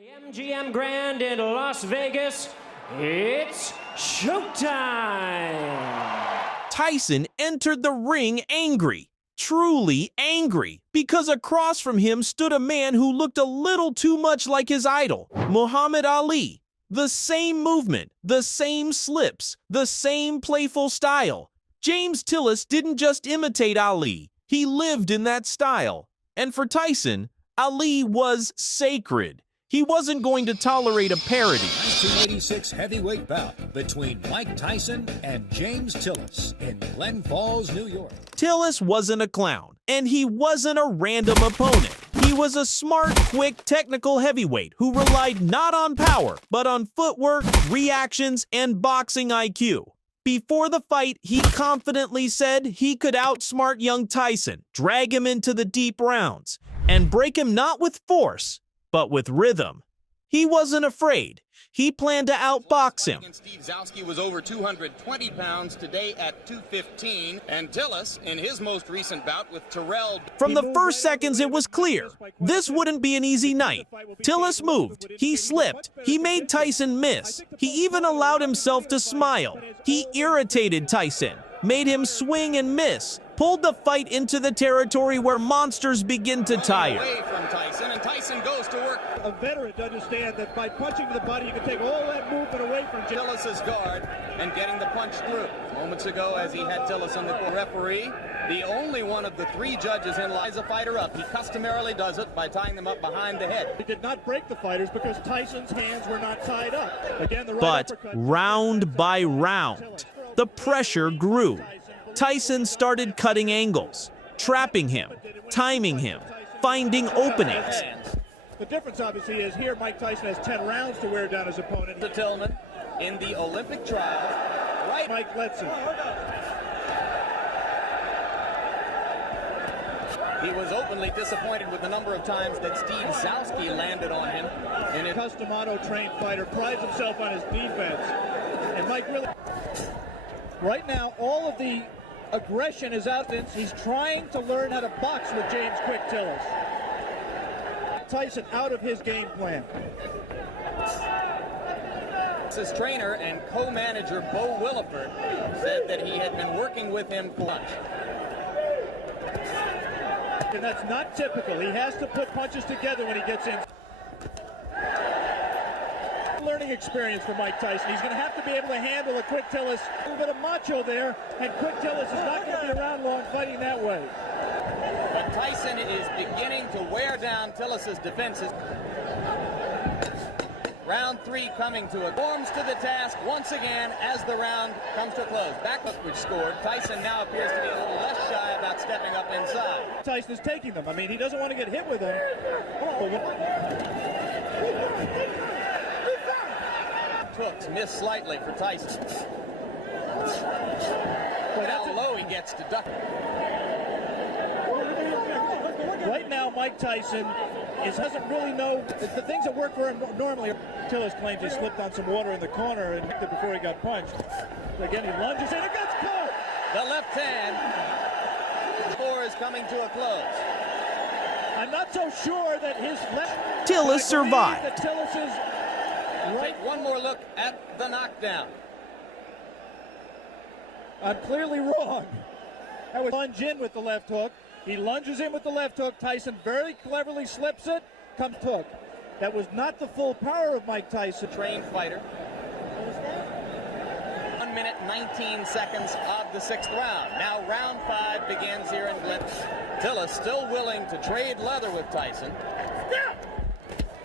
MGM Grand in Las Vegas, it's showtime! Tyson entered the ring angry, truly angry, because across from him stood a man who looked a little too much like his idol, Muhammad Ali. The same movement, the same slips, the same playful style. James Tillis didn't just imitate Ali, he lived in that style. And for Tyson, Ali was sacred. He wasn't going to tolerate a parody. 1986 heavyweight bout between Mike Tyson and James Tillis in Glen Falls, New York. Tillis wasn't a clown, and he wasn't a random opponent. He was a smart, quick, technical heavyweight who relied not on power, but on footwork, reactions, and boxing IQ. Before the fight, he confidently said he could outsmart young Tyson, drag him into the deep rounds, and break him not with force, but with rhythm. He wasn't afraid. He planned to outbox him. Steve Zalski was over 220 pounds today at 215, and Tillis, in his most recent bout with Terrell. From the first seconds, it was clear. This wouldn't be an easy night. Tillis moved. He slipped. He made Tyson miss. He even allowed himself to smile. He irritated Tyson, made him swing and miss, pulled the fight into the territory where monsters begin to tire. Away from Tyson, and Tyson goes to work. A veteran to understand that by punching to the body, you can take all that movement away from Tillis' guard and getting the punch through. Moments ago, as he had Tillis on the referee, the only one of the three judges in lines a fighter up. He customarily does it by tying them up behind the head. He did not break the fighters because Tyson's hands were not tied up. Again, the right But uppercut. round by round, the pressure grew. Tyson started cutting angles, trapping him, timing him, finding openings. The difference, obviously, is here Mike Tyson has 10 rounds to wear down his opponent. The Tillman in the Olympic trials. Right. Mike lets him. He was openly disappointed with the number of times that Steve Zalski landed on him. And a custom auto-trained fighter prides himself on his defense. And Mike really... Right now, all of the aggression is out. He's trying to learn how to box with James Quick Tillis. Tyson out of his game plan. His trainer and co-manager Bo Williford said that he had been working with him for lunch. And that's not typical. He has to put punches together when he gets in. Learning experience for Mike Tyson. He's going to have to be able to handle a Quick Tillis. A little bit of macho there, and Quick Tillis is not going to be around long fighting that way. But Tyson is beginning to wear down Tillis' defenses. Round three coming to a forms to the task once again as the round comes to a close. Which scored. Tyson now appears to be a little less shy about stepping up inside. Tyson is taking them. I mean, he doesn't want to get hit with them. Hooks missed slightly for Tyson. How low he gets to duck. Right now, Mike Tyson doesn't really know the things that work for him normally. Tillis claims he slipped on some water in the corner and before he got punched. Again, he lunges in and gets caught. The left hand. The score is coming to a close. I'm not so sure that his left. Tillis survived. That Tillis is right. Take one more look at the knockdown. I'm clearly wrong. That was lunge in with the left hook. He lunges in with the left hook. Tyson very cleverly slips it. Comes hook. That was not the full power of Mike Tyson. Trained fighter. 1 minute 19 seconds of the sixth round. Now round 5 begins here in Glen. Tillis still willing to trade leather with Tyson.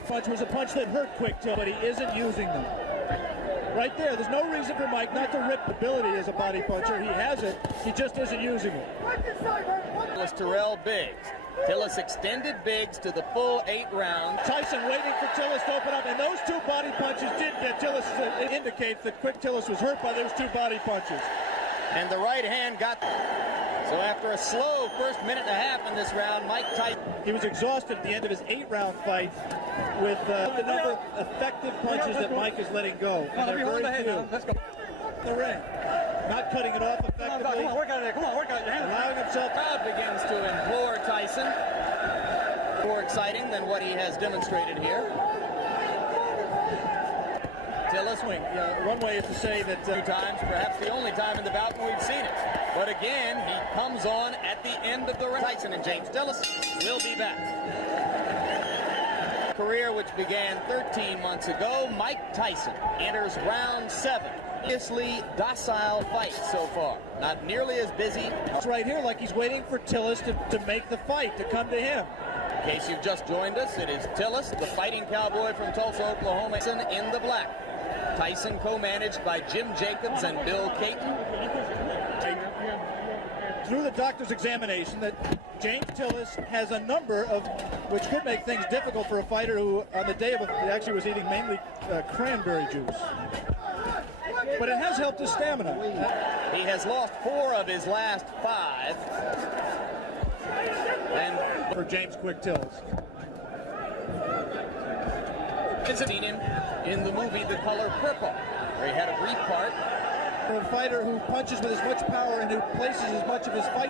Punch was a punch that hurt Quick Tillis, but he isn't using them. Right there, there's no reason for Mike not to rip ability as a body puncher. He has it, he just isn't using it. Was Terrell Biggs. Tillis extended Biggs to the full 8 rounds. Tyson waiting for Tillis to open up, and those two body punches did get Tillis. It indicates that Quick Tillis was hurt by those two body punches. And the right hand got... So after a slow first minute and a half in this round, Mike Tyson... He was exhausted at the end of his 8-round fight with the number of effective punches that Mike is letting go. And they're very few. Let's go. The ring. Not cutting it off effectively. Come on, work on it. Come on, work on it. Allowing himself... Crowd begins to implore Tyson. More exciting than what he has demonstrated here. the swing. One way is to say that 2 times, perhaps the only time in the bout when we've seen it. But again, he comes on at the end of the round. Tyson and James Tillis will be back. Career which began 13 months ago, Mike Tyson enters round 7. Obviously docile fight so far. Not nearly as busy. It's right here like he's waiting for Tillis to make the fight, to come to him. In case you've just joined us, it is Tillis, the fighting cowboy from Tulsa, Oklahoma, in the black. Tyson co-managed by Jim Jacobs and Bill Caton. Through the doctor's examination that James Tillis has a number of, which could make things difficult for a fighter who on the day of he actually was eating mainly cranberry juice. But it has helped his stamina. He has lost 4 of his last 5. And for James Quick Tillis. Visiting him in the movie The Color Purple, where he had a brief part. For a fighter who punches with as much power and who places as much of his fight,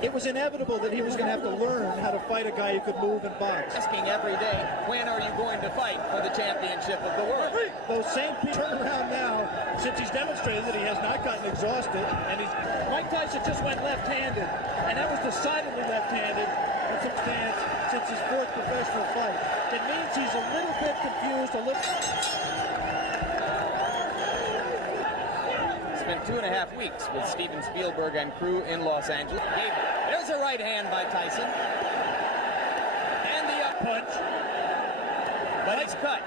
it was inevitable that he was going to have to learn how to fight a guy who could move and box. Asking every day, when are you going to fight for the championship of the world? Those same people turn around now, since he's demonstrated that he has not gotten exhausted, and Mike Tyson just went left-handed, and that was decidedly left-handed. That's a stance since his 4th professional fight. It means he's a little bit confused, Spent 2.5 weeks with Steven Spielberg and crew in Los Angeles. There's a right hand by Tyson. And the up punch. But it's cut.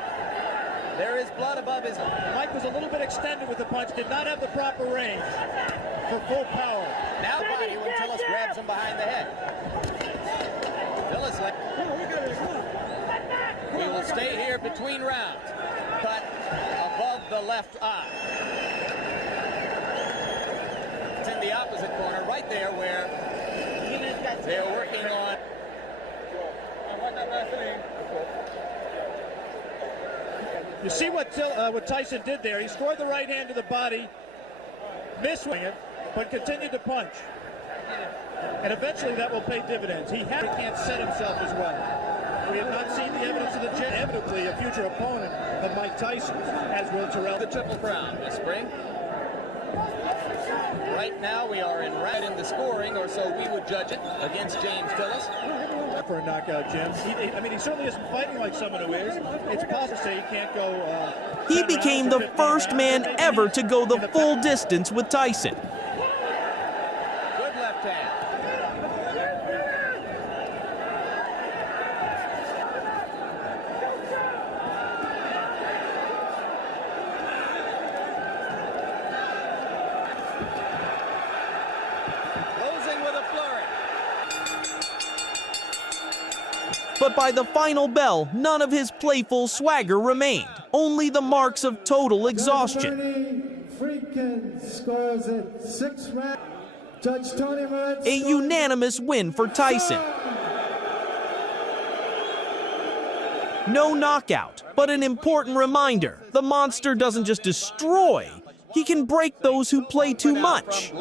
There is blood above his... Mike was a little bit extended with the punch, did not have the proper range for full power. Now body when Tillis grabs him behind the head. Tillis like... We will stay here between rounds. Cut above the left eye. In the opposite corner, right there where they're working on. You see what Tyson did there? He scored the right hand to the body, missing it, but continued to punch. And eventually that will pay dividends. He can't set himself as well. We have not seen the evidence of the inevitably a future opponent of Mike Tyson, as will Terrell. The Triple Crown this spring. Right now we are in the scoring, or so we would judge it, against James Tillis. For a knockout, Jim. He certainly isn't fighting like someone who is. It's possible to say he can't go... He became the first man ever to go the full distance with Tyson. Good left hand. But by the final bell, none of his playful swagger remained, only the marks of total exhaustion. Scores it 6 rounds. Judge Tony Moran. A unanimous win for Tyson. No knockout, but an important reminder. The monster doesn't just destroy, he can break those who play too much.